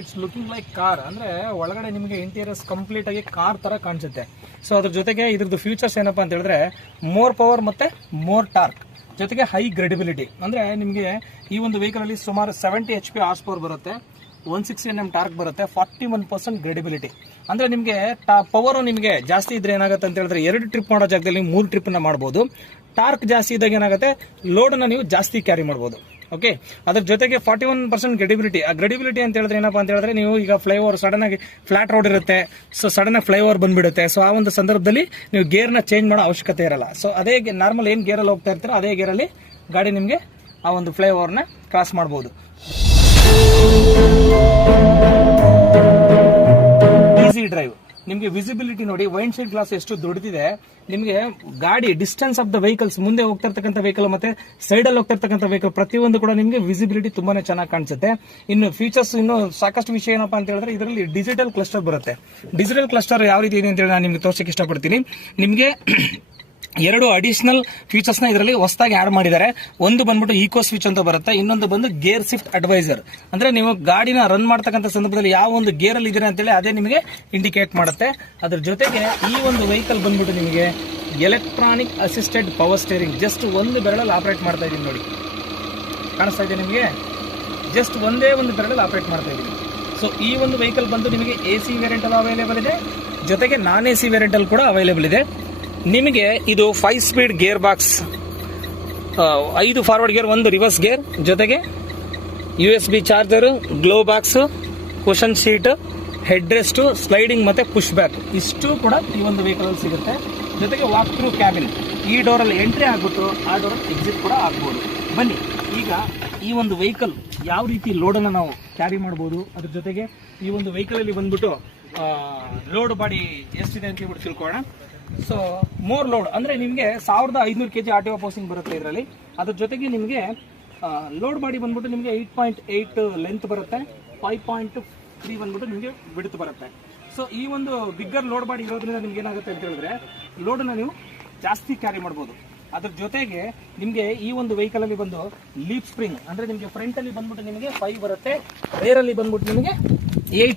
It's looking like car ಅಂದ್ರೆ ಒಳಗಡೆ ನಿಮಗೆ ಇಂಟೀರಿಯರ್ಸ್ ಕಂಪ್ಲೀಟ್ ಆಗಿ ಕಾರ್ ತರ ಕಾಣಿಸುತ್ತೆ. ಸೊ ಅದ್ರ ಜೊತೆಗೆ ಇದ್ರದ್ದು ಫ್ಯೂಚರ್ಸ್ ಏನಪ್ಪಾ ಅಂತ ಹೇಳಿದ್ರೆ ಮೋರ್ ಪವರ್ ಮತ್ತೆ ಮೋರ್ ಟಾರ್ಕ್ ಜೊತೆಗೆ ಹೈ ಗ್ರೆಡಿಬಿಲಿಟಿ. ಅಂದ್ರೆ ನಿಮಗೆ ಈ ಒಂದು ವೆಹಿಕಲ್ ಅಲ್ಲಿ ಸುಮಾರು 70 HP ಹಾರ್ಸ್ ಪವರ್ ಬರುತ್ತೆ, 160 Nm ಟಾರ್ಕ್ ಬರುತ್ತೆ, 41% ಗ್ರೆಡಿಬಿಲಿಟಿ. ಅಂದ್ರೆ ನಿಮಗೆ ಪವರ್ ನಿಮಗೆ ಜಾಸ್ತಿ ಇದ್ರೆ ಏನಾಗುತ್ತೆ ಅಂತ ಹೇಳಿದ್ರೆ 2 ಟ್ರಿಪ್ ಮಾಡೋ ಜಾಗದಲ್ಲಿ 3 ಟ್ರಿಪ್ ನ ಮಾಡಬಹುದು. ಟಾರ್ಕ್ ಜಾಸ್ತಿ ಇದ್ದಾಗ ಏನಾಗುತ್ತೆ, ಲೋಡ್ ನ ನೀವು ಜಾಸ್ತಿ ಕ್ಯಾರಿ ಮಾಡಬಹುದು. ಓಕೆ, ಅದ್ರ ಜೊತೆಗೆ 41% ಗ್ರೆಡಿಬಿಲಿಟಿ. ಆ ಗ್ರೆಡಿಬಿಲಿಟಿ ಅಂತ ಹೇಳಿದ್ರೆ ಏನಪ್ಪಾ ಅಂತ ಹೇಳಿದ್ರೆ ನೀವು ಈಗ ಫ್ಲೈಓವರ್ ಸಡನ್ ಆಗಿ ಫ್ಲಾಟ್ ರೋಡ್ ಇರುತ್ತೆ, ಸೊ ಸಡನ್ ಆಗಿ ಫ್ಲೈಓವರ್ ಬಂದ್ಬಿಡುತ್ತೆ. ಸೊ ಆ ಒಂದು ಸಂದರ್ಭದಲ್ಲಿ ನೀವು ಗೇರ್ ನ ಚೇಂಜ್ ಮಾಡೋ ಅವಶ್ಯಕತೆ ಇರಲ್ಲ. ಸೊ ಅದೇ ನಾರ್ಮಲ್ ಏನ್ ಗೇರ್ ಅಲ್ಲಿ ಹೋಗ್ತಾ ಇರ್ತೀರೋ ಅದೇ ಗೇರ್ ಅಲ್ಲಿ ಗಾಡಿ ನಿಮಗೆ ಆ ಒಂದು ಫ್ಲೈಓವರ್ ನ ಕ್ರಾಸ್ ಮಾಡಬಹುದು. Easy drive. ನಿಮಗೆ ವಿಸಿಬಿಲಿಟಿ ನೋಡಿ, ವೈಂಡ್ ಶೀಲ್ಡ್ ಗ್ಲಾಸ್ ಎಷ್ಟು ದೊಡ್ಡದಿದೆ. ನಿಮಗೆ ಗಾಡಿ ಡಿಸ್ಟೆನ್ಸ್ ಆಫ್ ದ ವೆಹಿಕಲ್ಸ್, ಮುಂದೆ ಹೋಗ್ತಾ ಇರ್ತಕ್ಕಂಥ ವೆಹಿಕಲ್ ಮತ್ತೆ ಸೈಡ್ ಅಲ್ಲಿ ಹೋಗ್ತಾ ಇರ್ತಕ್ಕಂಥ ವೆಹಿಕಲ್ ಪ್ರತಿಯೊಂದು ಕೂಡ ನಿಮಗೆ ವಿಸಿಬಿಲಿಟಿ ತುಂಬಾನೇ ಚೆನ್ನಾಗಿ ಕಾಣಿಸುತ್ತೆ. ಇನ್ನು ಫೀಚರ್ಸ್ ಇನ್ನು ಸಾಕಷ್ಟು ವಿಷಯ ಏನಪ್ಪಾ ಅಂತ ಹೇಳಿದ್ರೆ ಇದರಲ್ಲಿ ಡಿಜಿಟಲ್ ಕ್ಲಸ್ಟರ್ ಬರುತ್ತೆ. ಡಿಜಿಟಲ್ ಕ್ಲಸ್ಟರ್ ಯಾವ ರೀತಿ ಇದೆ ಅಂತ ಹೇಳಿ ನಾನು ನಿಮ್ಗೆ ತೋರಿಸಕ್ಕೆ ಇಷ್ಟಪಡ್ತೀನಿ. ನಿಮಗೆ 2 ಅಡಿಷನಲ್ ಫೀಚರ್ಸ್ ನ ಇದರಲ್ಲಿ ಹೊಸದಾಗಿ ಆಡ್ ಮಾಡಿದ್ದಾರೆ. ಒಂದು ಬಂದ್ಬಿಟ್ಟು ಈಕೋ ಸ್ವಿಚ್ ಅಂತ ಬರುತ್ತೆ, ಇನ್ನೊಂದು ಬಂದು ಗೇರ್ ಶಿಫ್ಟ್ ಅಡ್ವೈಸರ್. ಅಂದ್ರೆ ನೀವು ಗಾಡಿನ ರನ್ ಮಾಡ್ತಕ್ಕಂಥ ಸಂದರ್ಭದಲ್ಲಿ ಯಾವ ಒಂದು ಗೇರ್ ಅಲ್ಲಿ ಇದೀರ ಅಂತೇಳಿ ಅದೇ ನಿಮಗೆ ಇಂಡಿಕೇಟ್ ಮಾಡುತ್ತೆ. ಅದ್ರ ಜೊತೆಗೆ ಈ ಒಂದು ವೆಹಿಕಲ್ ಬಂದ್ಬಿಟ್ಟು ನಿಮಗೆ electronic assisted power steering. Just ಒಂದು ಬೆರಳಲ್ಲಿ ಆಪರೇಟ್ ಮಾಡ್ತಾ ಇದೀನಿ ನೋಡಿ, ಕಾಣಿಸ್ತಾ ಇದೆ ನಿಮಗೆ? ಜಸ್ಟ್ ಒಂದೇ ಒಂದು ಬೆರಳಲ್ಲಿ ಆಪರೇಟ್ ಮಾಡ್ತಾ ಇದೀನಿ. ಸೊ ಈ ಒಂದು ವೆಹಿಕಲ್ ಬಂದು ನಿಮಗೆ AC ವೇರಿಯಂಟ್ ಅಲ್ಲಿ ಅವೈಲೇಬಲ್ ಇದೆ, ಜೊತೆಗೆ ನಾನ್ AC ವೇರಿಯಂಟ್ ಅಲ್ಲಿ ಕೂಡ ಅವೈಲೇಬಲ್ ಇದೆ. ನಿಮಗೆ ಇದು 5 speed gear box, 5 forward gear, 1 reverse gear, ಜೊತೆಗೆ USB charger, glove box, cushion seat, head rest, sliding ಮತ್ತೆ ಪುಷ್ ಬ್ಯಾಕ್ ಇಷ್ಟು ಕೂಡ ಈ ಒಂದು ವೆಹಿಕಲ್ ಅಲ್ಲಿ ಸಿಗುತ್ತೆ. ಜೊತೆಗೆ ವಾಕ್ ಥ್ರೂ ಕ್ಯಾಬಿನ್, ಈ ಡೋರ್ ಅಲ್ಲಿ ಎಂಟ್ರಿ ಆಗ್ಬಿಟ್ಟು ಆ ಡೋರ್ ಎಕ್ಸಿಟ್ ಕೂಡ ಆಗ್ಬೋದು. ಬನ್ನಿ ಈಗ ಈ ಒಂದು ವೆಹಿಕಲ್ ಯಾವ ರೀತಿ ಲೋಡ್ ಅನ್ನ ನಾವು ಕ್ಯಾರಿ ಮಾಡಬಹುದು, ಅದ್ರ ಜೊತೆಗೆ ಈ ಒಂದು ವೆಹಿಕಲ್ ಅಲ್ಲಿ ಬಂದ್ಬಿಟ್ಟು ಲೋಡ್ ಬಾಡಿ ಎಷ್ಟಿದೆ ಅಂತ ಹೇಳ್ಬಿಟ್ಟು ತಿಳ್ಕೊಳ್ಳೋಣ. ಸೊ ಮೋರ್ ಲೋಡ್ ಅಂದ್ರೆ ನಿಮಗೆ 1500 kg RTO ಪೋಸ್ಟಿಂಗ್ ಬರುತ್ತೆ ಇದರಲ್ಲಿ. ಅದ್ರ ಜೊತೆಗೆ ನಿಮಗೆ ಲೋಡ್ ಬಾಡಿ ಬಂದ್ಬಿಟ್ಟು ನಿಮಗೆ 8.8 ಲೆಂತ್ ಬರುತ್ತೆ, 5.3 ಬಂದ್ಬಿಟ್ಟು ನಿಮಗೆ ಬಿಡ್ತು ಬರುತ್ತೆ. ಸೊ ಈ ಒಂದು ಬಿಗ್ಗರ್ ಲೋಡ್ ಬಾಡಿ ಇರೋದ್ರಿಂದ ನಿಮ್ಗೆ ಏನಾಗುತ್ತೆ ಅಂತ ಹೇಳಿದ್ರೆ ಲೋಡ್ ನ ನೀವು ಜಾಸ್ತಿ ಕ್ಯಾರಿ ಮಾಡಬಹುದು. ಅದ್ರ ಜೊತೆಗೆ ನಿಮಗೆ ಈ ಒಂದು ವೆಹಿಕಲ್ ಅಲ್ಲಿ ಬಂದು ಲೀಪ್ ಸ್ಪ್ರಿಂಗ್ ಅಂದ್ರೆ ನಿಮಗೆ ಫ್ರಂಟ್ ಅಲ್ಲಿ ಬಂದ್ಬಿಟ್ಟು ನಿಮಗೆ 5 ಬರುತ್ತೆ, ರೇರ್ ಅಲ್ಲಿ ಬಂದ್ಬಿಟ್ಟು ನಿಮಗೆ 8